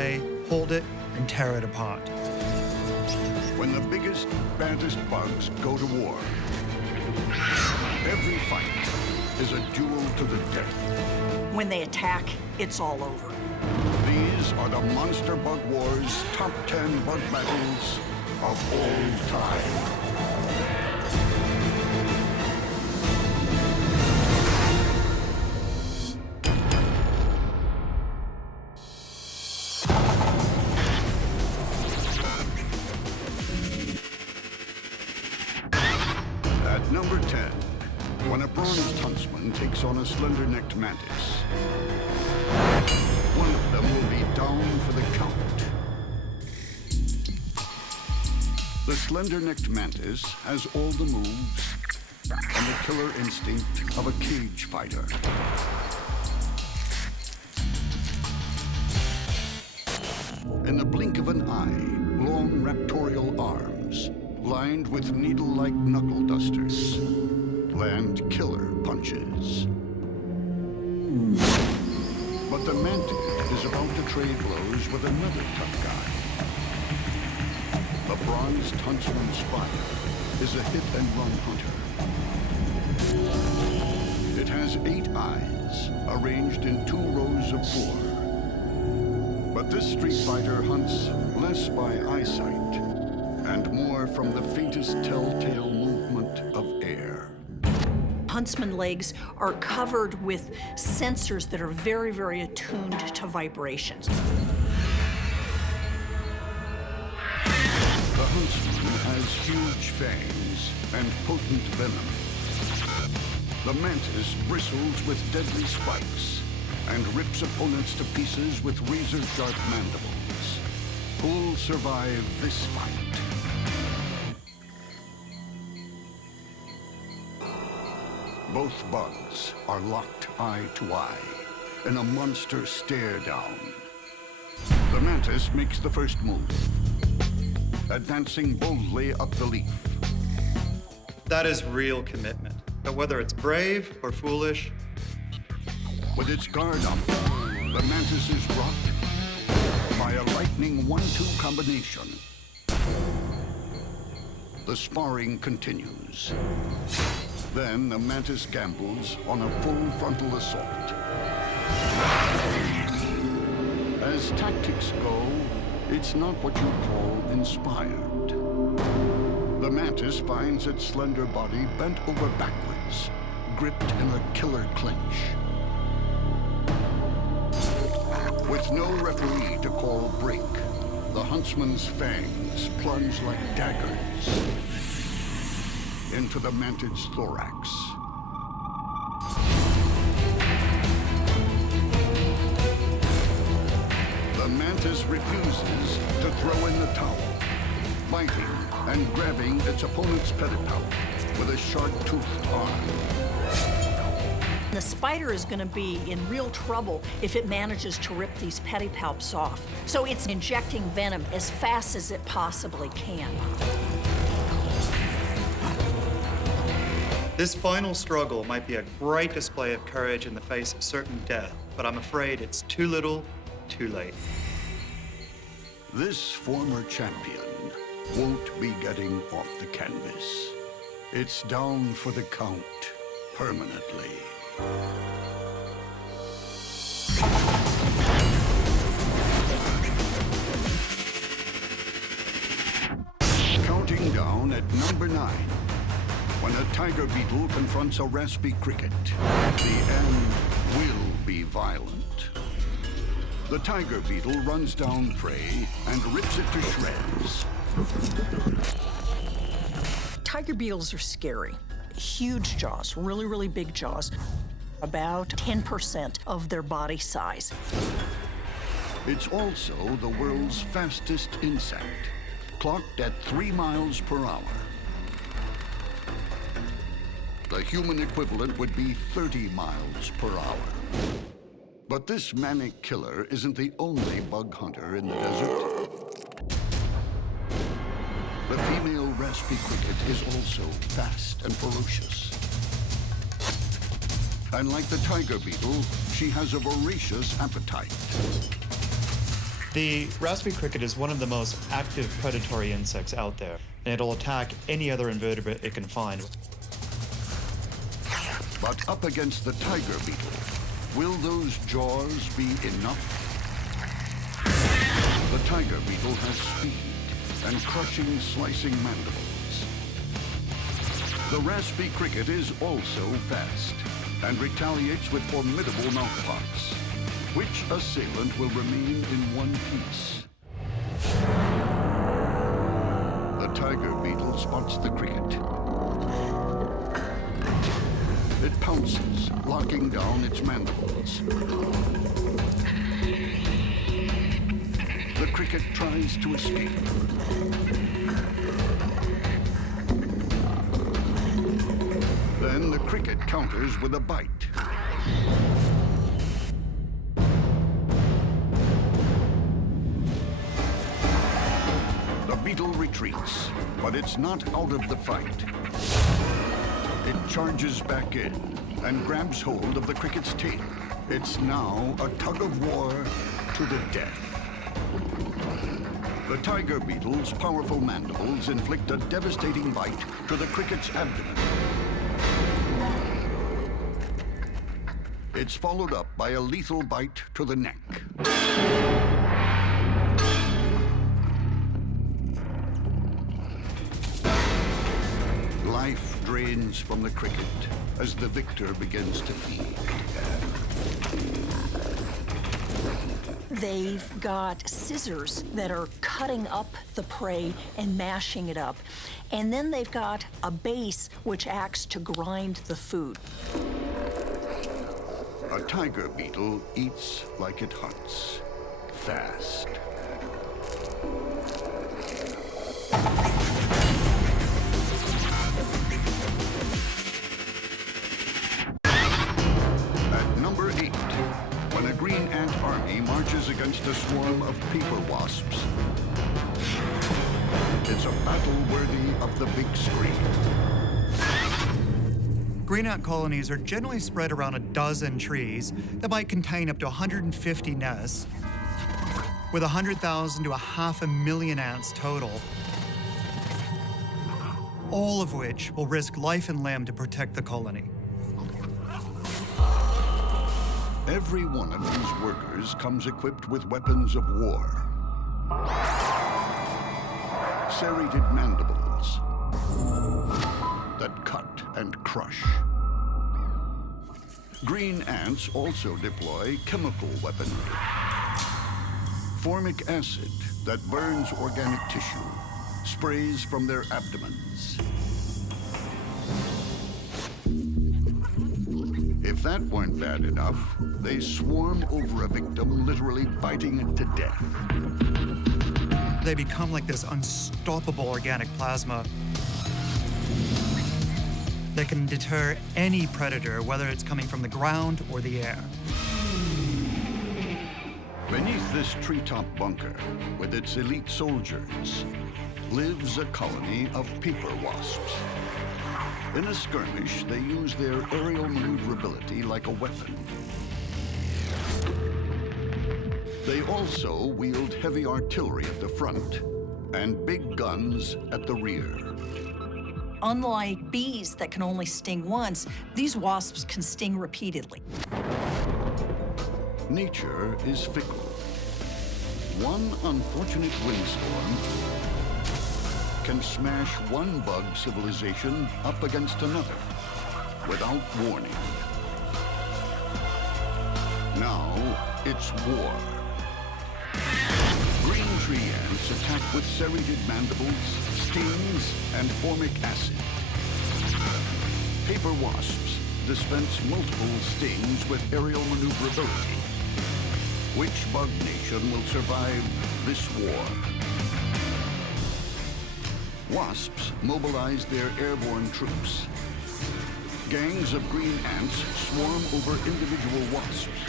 prey, hold it, and tear it apart. When the biggest, baddest bugs go to war, every fight is a duel to the death. When they attack, it's all over. These are the Monster Bug Wars top 10 bug battles of all time. At number 10, when a Bronzed Huntsman takes on a Slender-Necked Mantis, one of them will be down for the count. The Slender-Necked Mantis has all the moves and the killer instinct of a cage fighter. In the blink of an eye, long raptorial arms, lined with needle-like knuckle dusters, land killer punches. But the Mantis is about to trade blows with another tough guy. The Bronzed Huntsman Spider is a hit-and-run hunter. It has 8 eyes, arranged in 2 rows of 4. But this street fighter hunts less by eyesight and more from the faintest telltale movement of air. Huntsman legs are covered with sensors that are very, very attuned to vibrations. The huntsman has huge fangs and potent venom. The mantis bristles with deadly spikes and rips opponents to pieces with razor-sharp mandibles. Who'll survive this fight? Both bugs are locked eye to eye in a monster stare down. The mantis makes the first move, advancing boldly up the leaf. That is real commitment. But whether it's brave or foolish, With its guard up, the mantis is rocked by a lightning 1-2 combination. The sparring continues. Then the mantis gambles on a full frontal assault. As tactics go, it's not what you call inspired. The mantis finds its slender body bent over backwards, gripped in a killer clinch. With no referee to call break, the huntsman's fangs plunge like daggers into the mantis' thorax. The mantis refuses to throw in the towel, biting and grabbing its opponent's pedipalp with a sharp-toothed arm. The spider is going to be in real trouble if it manages to rip these pedipalps off. So it's injecting venom as fast as it possibly can. this final struggle might be a great display of courage in the face of certain death, but I'm afraid it's too little, too late. This former champion won't be getting off the canvas. It's down for the count permanently. Counting down at number 9. When a tiger beetle confronts a raspy cricket, the end will be violent. The tiger beetle runs down prey and rips it to shreds. Tiger beetles are scary. Huge jaws, really, really big jaws. About 10% of their body size. It's also the world's fastest insect, clocked at 3 miles per hour. The human equivalent would be 30 miles per hour. But this manic killer isn't the only bug hunter in the desert. The female raspy cricket is also fast and ferocious. And like the tiger beetle, she has a voracious appetite. The raspberry cricket is one of the most active predatory insects out there, and it'll attack any other invertebrate it can find. But up against the tiger beetle, will those jaws be enough? The tiger beetle has speed and crushing, slicing mandibles. The raspy cricket is also fast and retaliates with formidable mouthparts. Which assailant will remain in one piece? The tiger beetle spots the cricket. It pounces, locking down its mandibles. The cricket tries to escape. Then the cricket counters with a bite. The beetle retreats, but it's not out of the fight. It charges back in and grabs hold of the cricket's tail. It's now a tug of war to the death. The tiger beetle's powerful mandibles inflict a devastating bite to the cricket's abdomen. It's followed up by a lethal bite to the neck. Life drains from the cricket as the victor begins to feed. They've got scissors that are cutting up the prey and mashing it up. And then they've got a base which acts to grind the food. A tiger beetle eats like it hunts, fast. At number 8, when a green ant army marches against a swarm of paper wasps, it's a battle worthy of the big screen. Green ant colonies are generally spread around a dozen trees that might contain up to 150 nests, with 100,000 to 500,000 ants total, all of which will risk life and limb to protect the colony. Every one of these workers comes equipped with weapons of war. Serrated mandibles that cut and crush. Green ants also deploy chemical weaponry. Formic acid that burns organic tissue sprays from their abdomens. If that weren't bad enough, they swarm over a victim, literally biting it to death. They become like this unstoppable organic plasma that can deter any predator, whether it's coming from the ground or the air. Beneath this treetop bunker, with its elite soldiers, lives a colony of paper wasps. In a skirmish, they use their aerial maneuverability like a weapon. They also wield heavy artillery at the front and big guns at the rear. Unlike bees that can only sting once, these wasps can sting repeatedly. Nature is fickle. One unfortunate windstorm can smash one bug civilization up against another without warning. Now it's war. Green tree ants attack with serrated mandibles, stings, and formic acid. Paper wasps dispense multiple stings with aerial maneuverability. Which bug nation will survive this war? Wasps mobilize their airborne troops. Gangs of green ants swarm over individual wasps.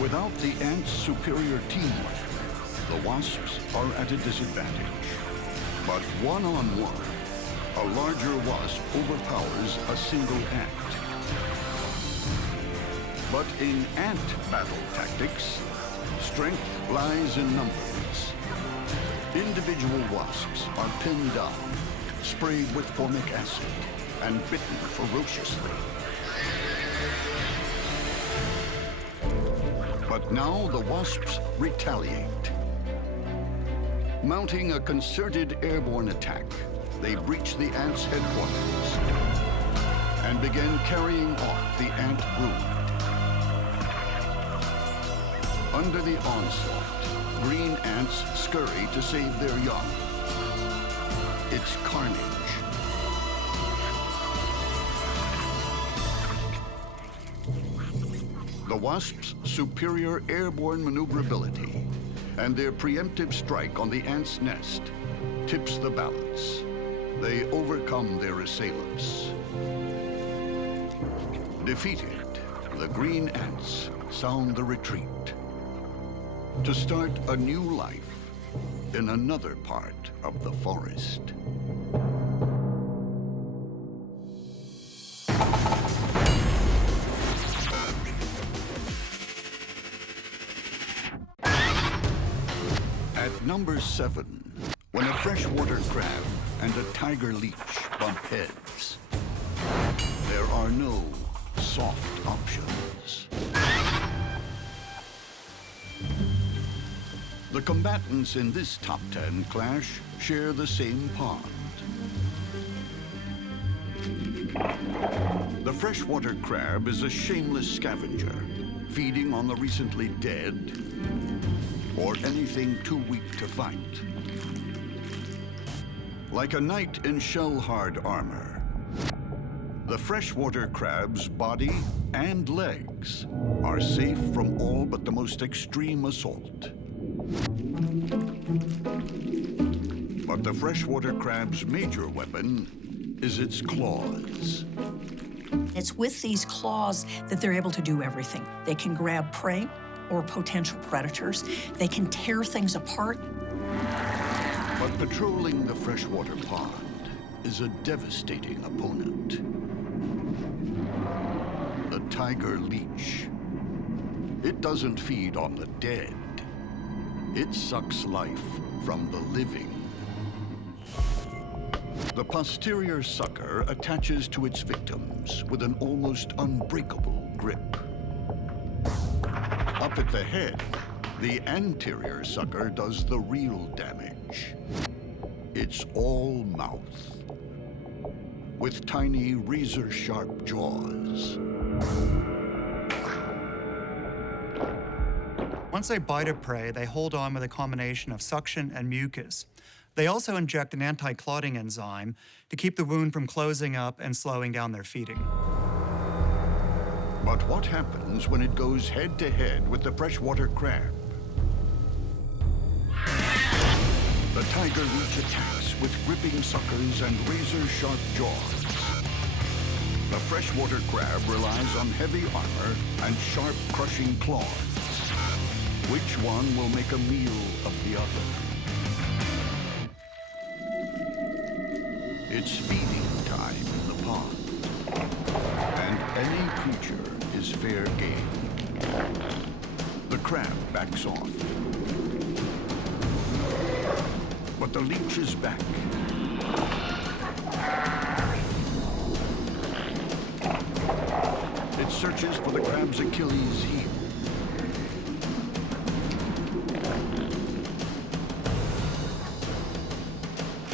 Without the ants' superior teamwork, the wasps are at a disadvantage. But one-on-one, a larger wasp overpowers a single ant. But in ant battle tactics, strength lies in numbers. Individual wasps are pinned down, sprayed with formic acid, and bitten ferociously. But now the wasps retaliate. Mounting a concerted airborne attack, they breach the ants' headquarters and begin carrying off the ant brood. Under the onslaught, green ants scurry to save their young. It's carnage. The wasps' superior airborne maneuverability and their preemptive strike on the ant's nest tips the balance. They overcome their assailants. Defeated, the green ants sound the retreat to start a new life in another part of the forest. At number 7, when a freshwater crab and a tiger leech bump heads, there are no soft options. The combatants in this top 10 clash share the same pond. The freshwater crab is a shameless scavenger, feeding on the recently dead or anything too weak to fight. Like a knight in shell-hard armor, the freshwater crab's body and legs are safe from all but the most extreme assault. But the freshwater crab's major weapon is its claws. It's with these claws that they're able to do everything. They can grab prey or potential predators. They can tear things apart. But patrolling the freshwater pond is a devastating opponent. The tiger leech. It doesn't feed on the dead. It sucks life from the living. The posterior sucker attaches to its victims with an almost unbreakable grip. Up at the head, the anterior sucker does the real damage. It's all mouth, with tiny razor-sharp jaws. Once they bite a prey, they hold on with a combination of suction and mucus. They also inject an anti-clotting enzyme to keep the wound from closing up and slowing down their feeding. But what happens when it goes head-to-head with the freshwater crab? The tiger leech attacks with gripping suckers and razor-sharp jaws. The freshwater crab relies on heavy armor and sharp, crushing claws. Which one will make a meal of the other? It's feeding time in the pond, and any creature is fair game. The crab backs off, but the leech is back. It searches for the crab's Achilles heel.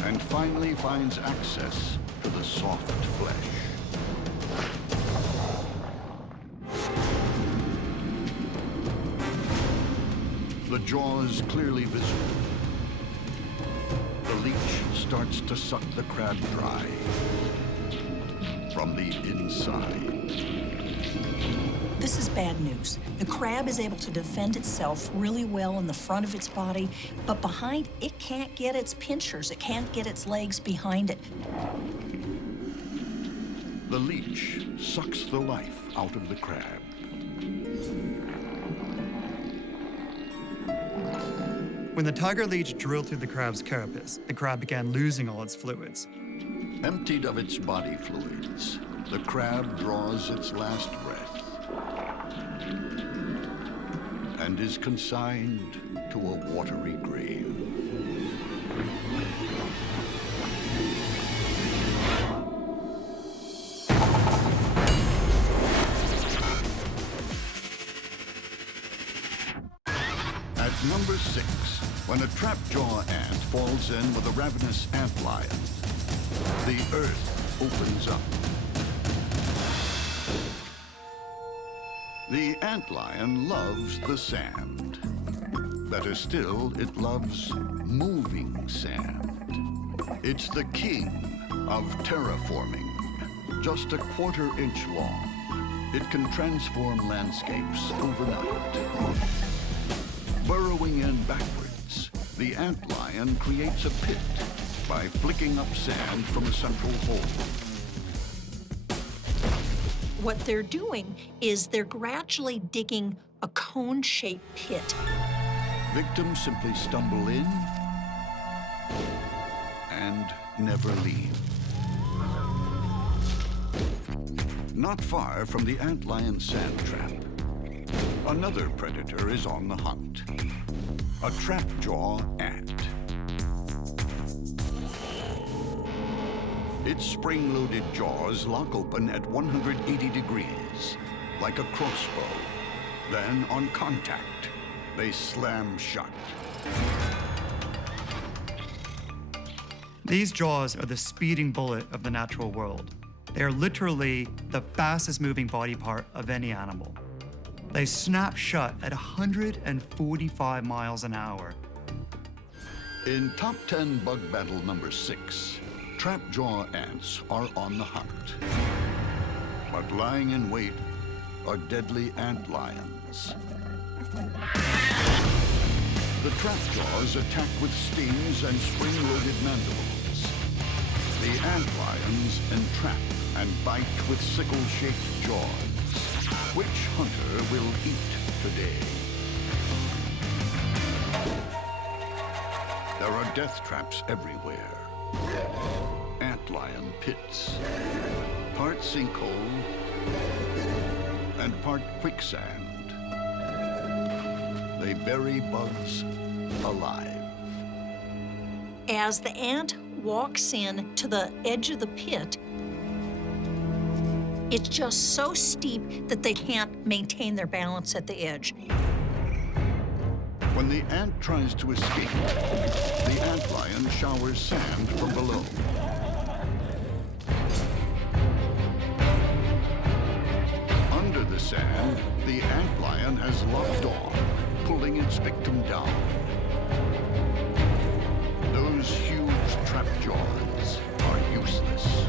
And finally finds access to the soft flesh. The jaws clearly visible. The leech starts to suck the crab dry from the inside. This is bad news. The crab is able to defend itself really well in the front of its body, but behind, it can't get its pinchers. It can't get its legs behind it. The leech sucks the life out of the crab. When the tiger leech drilled through the crab's carapace, the crab began losing all its fluids. Emptied of its body fluids, the crab draws its last breath. and is consigned to a watery grave. At number 6, when a trap-jaw ant falls in with a ravenous antlion, the earth opens up. The antlion loves the sand. Better still, it loves moving sand. It's the king of terraforming. Just a quarter-inch long, it can transform landscapes overnight. Burrowing in backwards, the antlion creates a pit by flicking up sand from a central hole. What they're doing is they're gradually digging a cone-shaped pit. Victims simply stumble in and never leave. Not far from the antlion sand trap, another predator is on the hunt. A trap-jaw ant. Its spring-loaded jaws lock open at 180 degrees, like a crossbow. Then, on contact, they slam shut. These jaws are the speeding bullet of the natural world. They are literally the fastest moving body part of any animal. They snap shut at 145 miles an hour. In Top 10 Bug Battle number 6, trap-jaw ants are on the hunt. But lying in wait are deadly antlions. The trap-jaws attack with stings and spring-loaded mandibles. The antlions entrap and bite with sickle-shaped jaws. Which hunter will eat today? There are death traps everywhere. Antlion pits, part sinkhole and part quicksand. They bury bugs alive. As the ant walks in to the edge of the pit, it's just so steep that they can't maintain their balance at the edge. When the ant tries to escape, the antlion showers sand from below. Under the sand, the antlion has locked on, pulling its victim down. Those huge trap jaws are useless.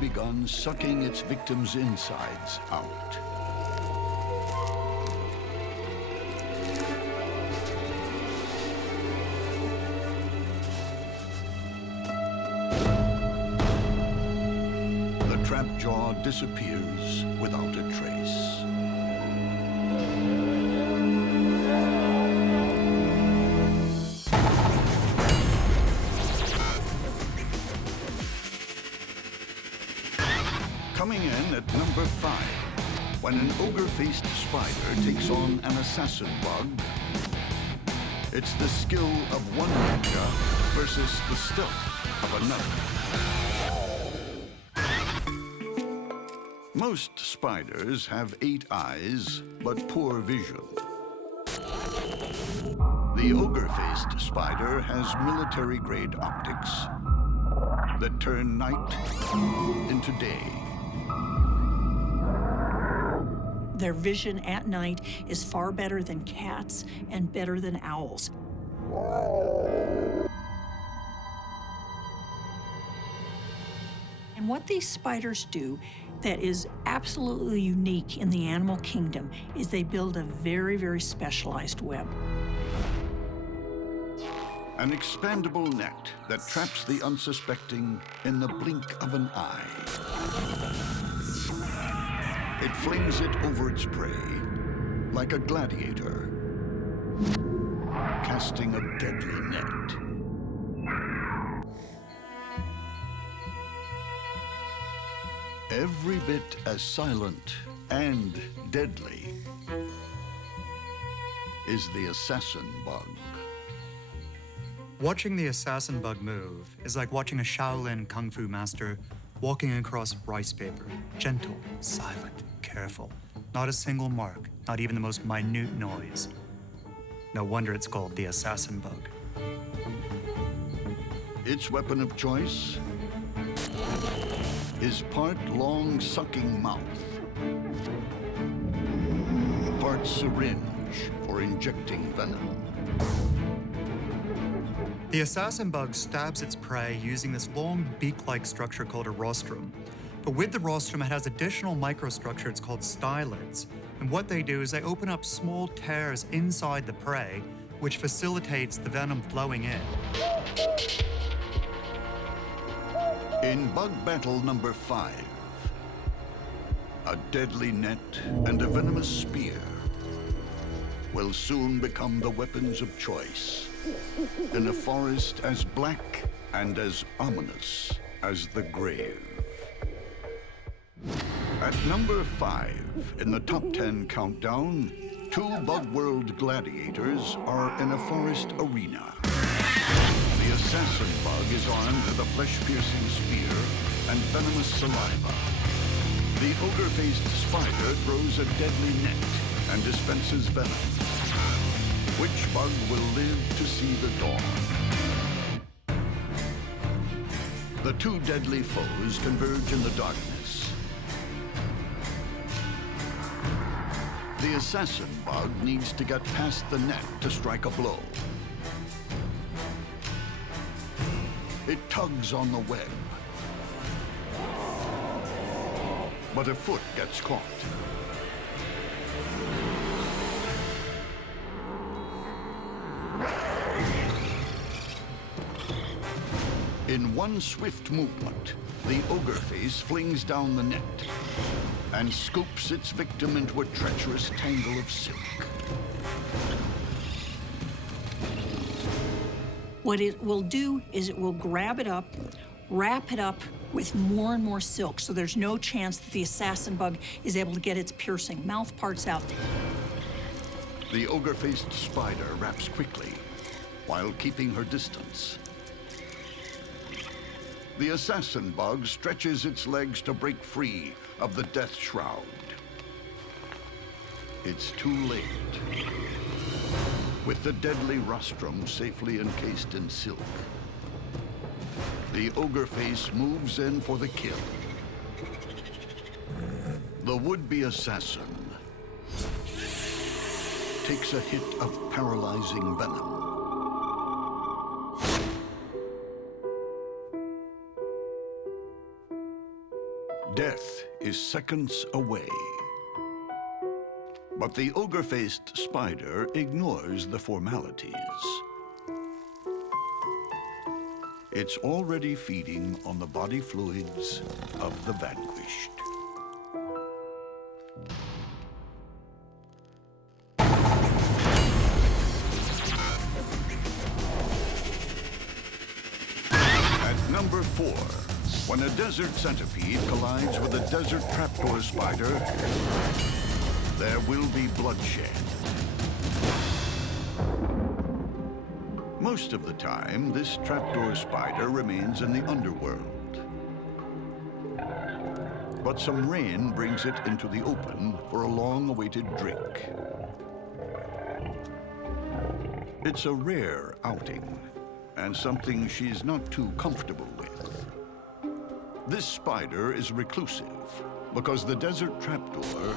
Begun sucking its victim's insides out. The trap jaw disappears without a trace. Coming in at number 5, when an ogre-faced spider takes on an assassin bug, it's the skill of one ninja versus the stealth of another. Most spiders have 8 eyes, but poor vision. The ogre-faced spider has military-grade optics that turn night into day. Their vision at night is far better than cats and better than owls. And what these spiders do that is absolutely unique in the animal kingdom is they build a very, very specialized web. An expandable net that traps the unsuspecting in the blink of an eye. It flings it over its prey like a gladiator. casting a deadly net. Every bit as silent and deadly is the assassin bug. Watching the assassin bug move is like watching a Shaolin kung fu master walking across rice paper. Gentle, silent, careful. Not a single mark, not even the most minute noise. No wonder it's called the assassin bug. Its weapon of choice is part long sucking mouth, part syringe for injecting venom. The assassin bug stabs its prey using this long beak-like structure called a rostrum. But with the rostrum, it has additional microstructures called stylids. And what they do is they open up small tears inside the prey, which facilitates the venom flowing in. In bug battle number 5, a deadly net and a venomous spear will soon become the weapons of choice in a forest as black and as ominous as the grave. At number 5 in the top 10 countdown, 2 Bug World gladiators are in a forest arena. The assassin bug is armed with a flesh-piercing spear and venomous saliva. The ogre-faced spider throws a deadly net and dispenses venom. Which bug will live to see the dawn? The 2 deadly foes converge in the darkness. The assassin bug needs to get past the net to strike a blow. It tugs on the web, but a foot gets caught. In one swift movement, the ogre face flings down the net and scoops its victim into a treacherous tangle of silk. What it will do is it will grab it up, wrap it up with more and more silk, so there's no chance that the assassin bug is able to get its piercing mouth parts out. The ogre-faced spider wraps quickly while keeping her distance. The assassin bug stretches its legs to break free of the death shroud. It's too late. With the deadly rostrum safely encased in silk, the ogre face moves in for the kill. The would-be assassin takes a hit of paralyzing venom. Death is seconds away. But the ogre-faced spider ignores the formalities. It's already feeding on the body fluids of the vanquished. At number 4, when a desert centipede collides with a desert trapdoor spider, there will be bloodshed. Most of the time, this trapdoor spider remains in the underworld. But some rain brings it into the open for a long-awaited drink. It's a rare outing, and something she's not too comfortable with. This spider is reclusive because the desert trapdoor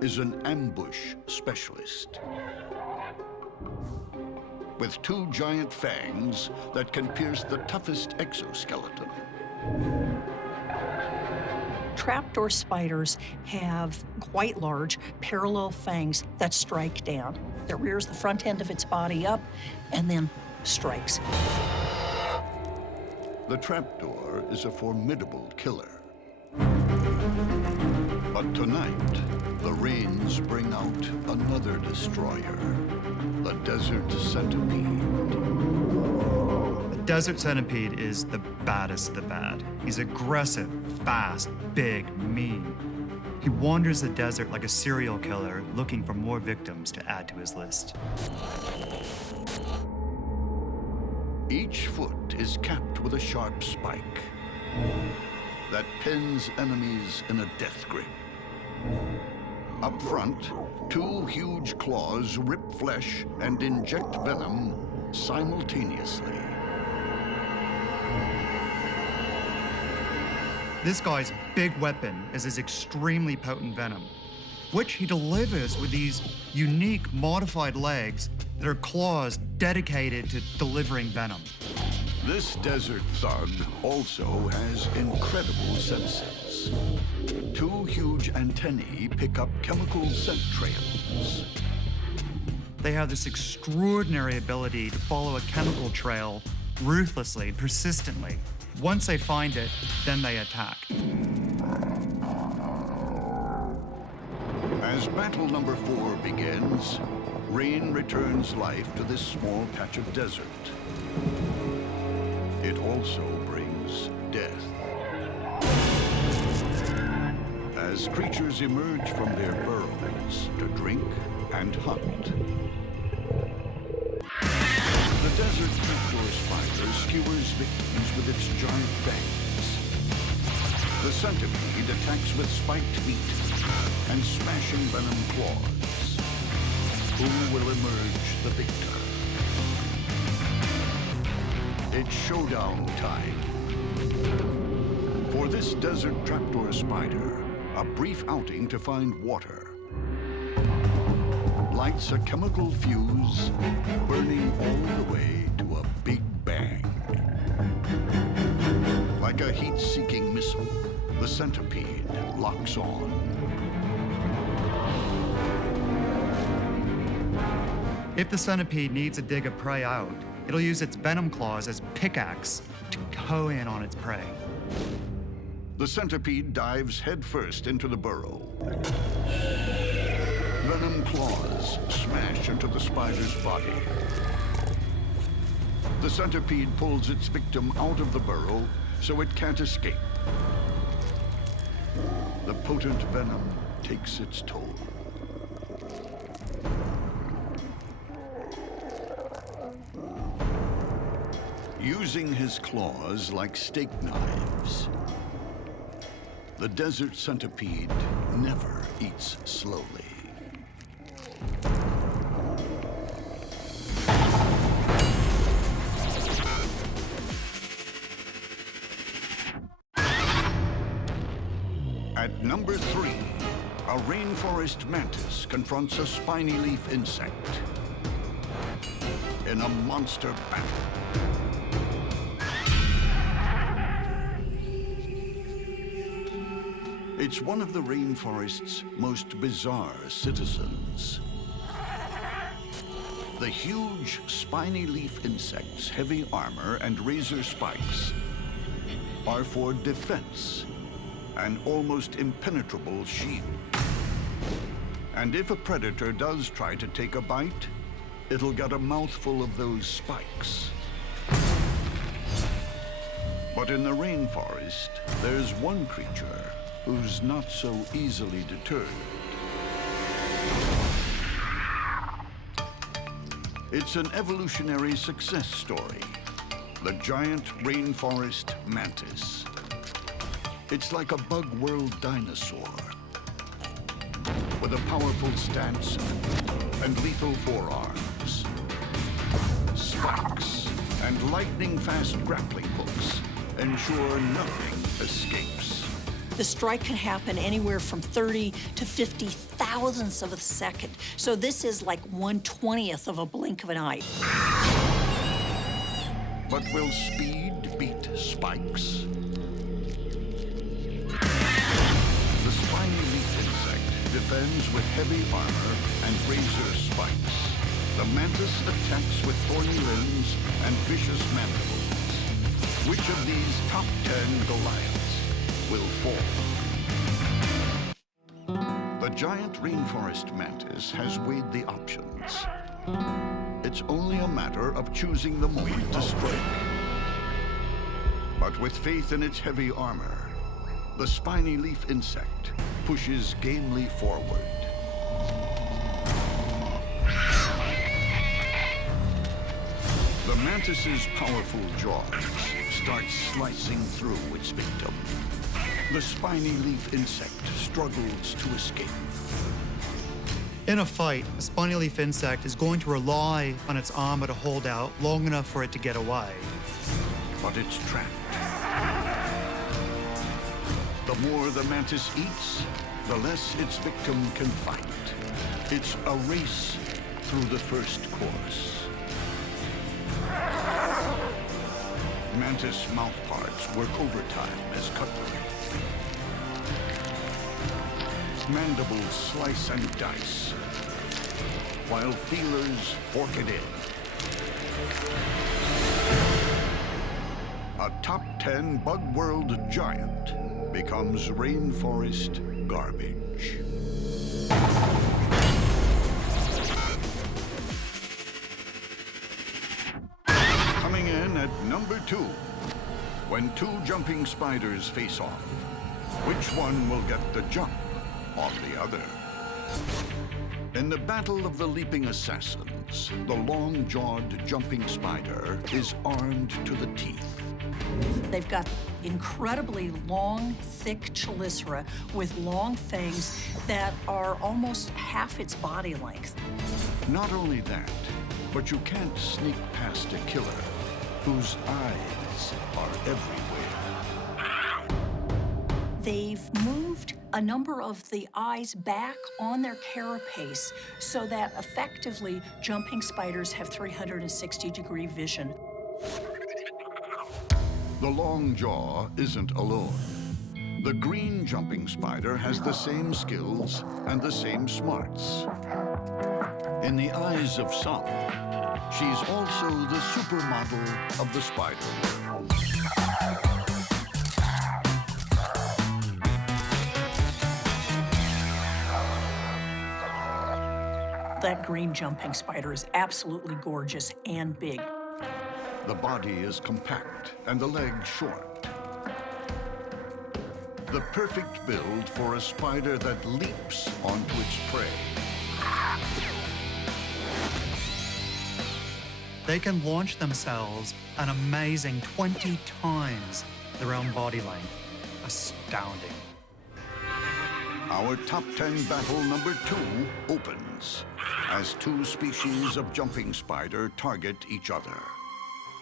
is an ambush specialist with 2 giant fangs that can pierce the toughest exoskeleton. Trapdoor spiders have quite large parallel fangs that strike down. It rears the front end of its body up and then strikes. The trapdoor is a formidable killer. But tonight, the rains bring out another destroyer, the desert centipede. The desert centipede is the baddest of the bad. He's aggressive, fast, big, mean. He wanders the desert like a serial killer, looking for more victims to add to his list. Each foot is capped with a sharp spike that pins enemies in a death grip. Up front, two huge claws rip flesh and inject venom simultaneously. This guy's big weapon is his extremely potent venom, which he delivers with these unique modified legs that are claws dedicated to delivering venom. This desert thug also has incredible senses. Two huge antennae pick up chemical scent trails. They have this extraordinary ability to follow a chemical trail ruthlessly, persistently. Once they find it, then they attack. As battle number 4 begins, rain returns life to this small patch of desert. It also brings death. As creatures emerge from their burrows to drink and hunt. The desert trapdoor spider skewers victims with its giant fangs. The centipede attacks with spiked feet and smashing venom claws. Who will emerge the victor? It's showdown time. For this desert trapdoor spider, a brief outing to find water lights a chemical fuse, burning all the way to a big bang. Like a heat-seeking missile, the centipede locks on. If the centipede needs to dig a prey out, it'll use its venom claws as pickaxe to hoe in on its prey. The centipede dives headfirst into the burrow. Venom claws smash into the spider's body. The centipede pulls its victim out of the burrow so it can't escape. The potent venom takes its toll. Using his claws like steak knives, the desert centipede never eats slowly. At number 3, a rainforest mantis confronts a spiny leaf insect in a monster battle. It's one of the rainforest's most bizarre citizens. The huge spiny leaf insect's heavy armor and razor spikes are for defense, an almost impenetrable shield. And if a predator does try to take a bite, it'll get a mouthful of those spikes. But in the rainforest, there's one creature who's not so easily deterred. It's an evolutionary success story, the giant rainforest mantis. It's like a bug-world dinosaur with a powerful stance and lethal forearms, spikes and lightning-fast grappling hooks ensure nothing escapes. The strike can happen anywhere from 30 to 50 thousandths of a second. So this is like 1/20th of a blink of an eye. But will speed beat spikes? The spiny leaf insect defends with heavy armor and razor spikes. The mantis attacks with thorny limbs and vicious mandibles. Which of these top 10 Goliaths will fall? giant rainforest mantis has weighed the options. It's only a matter of choosing the moment to strike. But with faith in its heavy armor, the spiny leaf insect pushes gamely forward. The mantis's powerful jaws start slicing through its victim. The spiny leaf insect struggles to escape. In a fight, a spiny leaf insect is going to rely on its armor to hold out long enough for it to get away. But it's trapped. The more the mantis eats, the less its victim can fight. It's a race through the first course. Mantis mouthparts work overtime as cutlery. Mandibles slice and dice, while feelers fork it in. A top 10 bug world giant becomes rainforest garbage. Coming in at number 2, when two jumping spiders face off, which one will get the jump on the other? In the Battle of the Leaping Assassins, the long-jawed jumping spider is armed to the teeth. They've got incredibly long, thick chelicera with long fangs that are almost half its body length. Not only that, but you can't sneak past a killer whose eyes are everywhere. They've moved a number of the eyes back on their carapace so that effectively jumping spiders have 360-degree vision. The long jaw isn't alone. The green jumping spider has the same skills and the same smarts. In the eyes of some, she's also the supermodel of the spider world. That green jumping spider is absolutely gorgeous and big. The body is compact and the legs short. The perfect build for a spider that leaps onto its prey. They can launch themselves an amazing 20 times their own body length. Astounding. Our top 10 battle number 2 opens as two species of jumping spider target each other.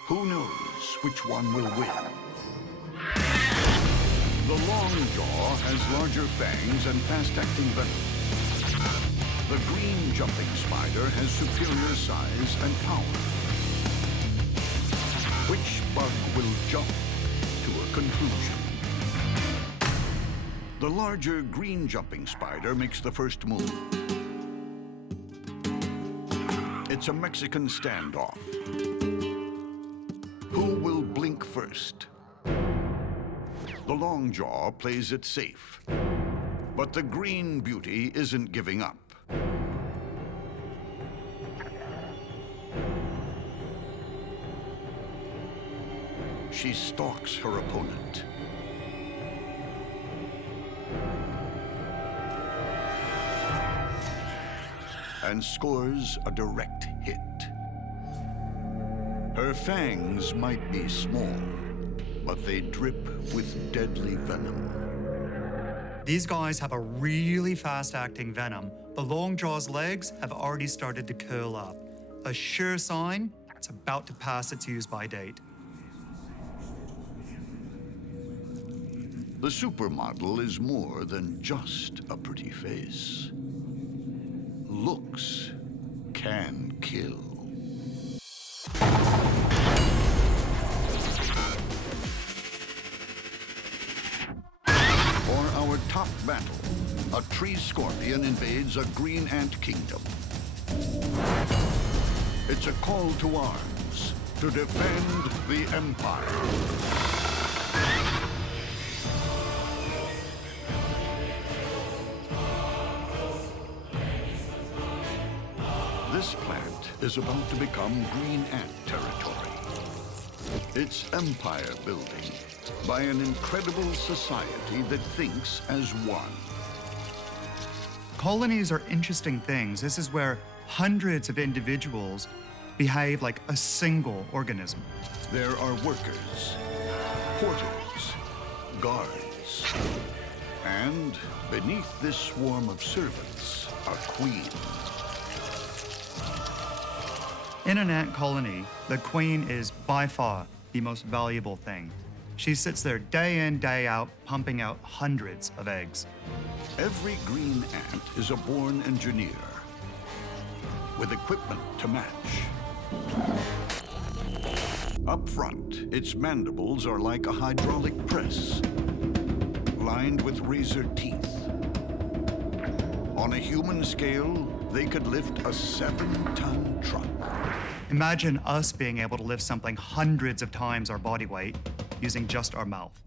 Who knows which one will win? The long jaw has larger fangs and fast-acting venom. The green jumping spider has superior size and power. Which bug will jump to a conclusion? The larger green jumping spider makes the first move. It's a Mexican standoff. Who will blink first? The long jaw plays it safe, but the green beauty isn't giving up. She stalks her opponent. And scores a direct hit. Her fangs might be small, but they drip with deadly venom. These guys have a really fast-acting venom. The long jaw's legs have already started to curl up. A sure sign it's about to pass its use-by date. The supermodel is more than just a pretty face. Looks can kill. For our top battle, a tree scorpion invades a green ant kingdom. It's a call to arms to defend the empire. is about to become green ant territory. It's empire building by an incredible society that thinks as one. Colonies are interesting things. This is where hundreds of individuals behave like a single organism. There are workers, porters, guards, and beneath this swarm of servants, a queen. In an ant colony, the queen is by far the most valuable thing. She sits there day in, day out, pumping out hundreds of eggs. Every green ant is a born engineer with equipment to match. Up front, its mandibles are like a hydraulic press, lined with razor teeth. On a human scale, they could lift a 7-ton truck. Imagine us being able to lift something hundreds of times our body weight using just our mouth.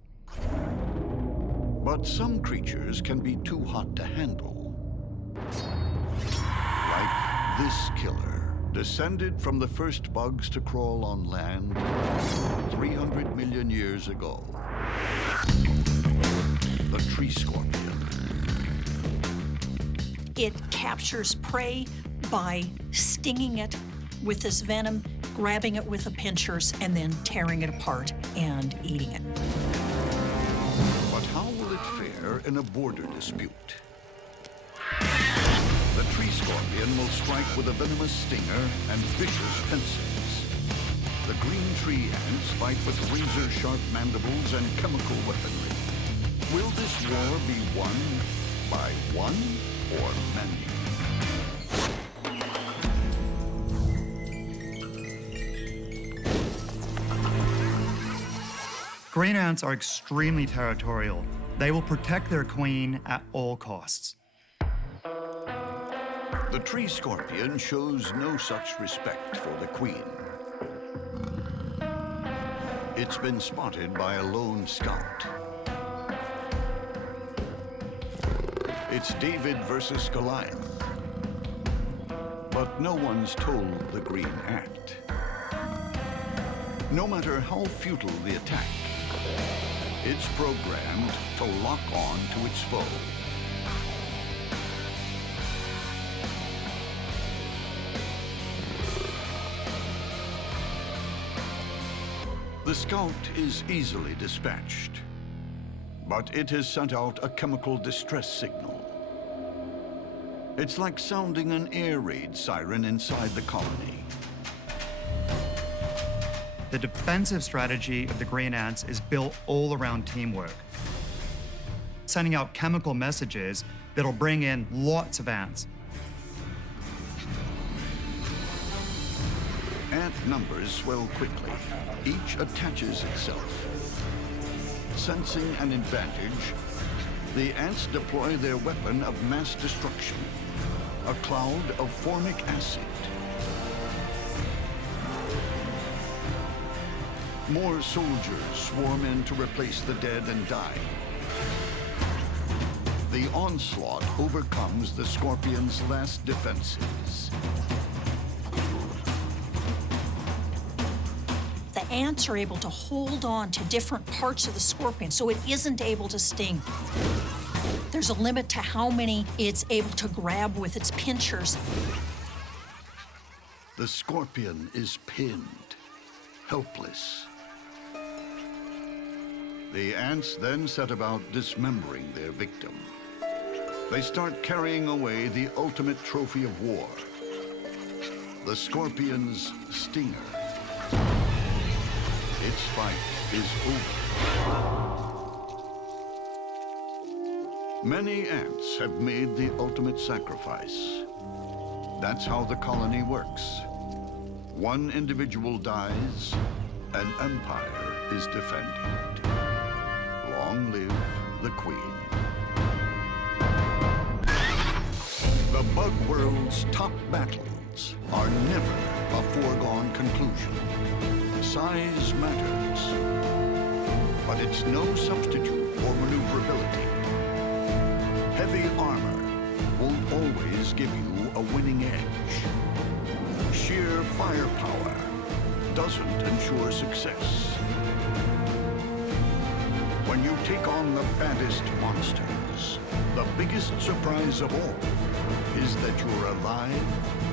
But some creatures can be too hot to handle. Like this killer, descended from the first bugs to crawl on land 300 million years ago. The tree scorpion. It captures prey by stinging it with this venom, grabbing it with the pincers, and then tearing it apart and eating it. But how will it fare in a border dispute? The tree scorpion will strike with a venomous stinger and vicious pincers. The green tree ants fight with razor-sharp mandibles and chemical weaponry. Will this war be won by one or many? Green ants are extremely territorial. They will protect their queen at all costs. The tree scorpion shows no such respect for the queen. It's been spotted by a lone scout. It's David versus Goliath. But no one's told the green ant. No matter how futile the attack, it's programmed to lock on to its foe. The scout is easily dispatched, but it has sent out a chemical distress signal. It's like sounding an air raid siren inside the colony. The defensive strategy of the green ants is built all around teamwork, sending out chemical messages that'll bring in lots of ants. Ant numbers swell quickly. Each attaches itself. Sensing an advantage, the ants deploy their weapon of mass destruction, a cloud of formic acid. More soldiers swarm in to replace the dead and dying. The onslaught overcomes the scorpion's last defenses. The ants are able to hold on to different parts of the scorpion so it isn't able to sting. There's a limit to how many it's able to grab with its pincers. The scorpion is pinned, helpless. The ants then set about dismembering their victim. They start carrying away the ultimate trophy of war, the scorpion's stinger. Its fight is over. Many ants have made the ultimate sacrifice. That's how the colony works. One individual dies, an empire is defended. Long live the queen. The bug world's top battles are never a foregone conclusion. Size matters, but it's no substitute for maneuverability. Heavy armor won't always give you a winning edge. Sheer firepower doesn't ensure success. When you take on the baddest monsters, the biggest surprise of all is that you're alive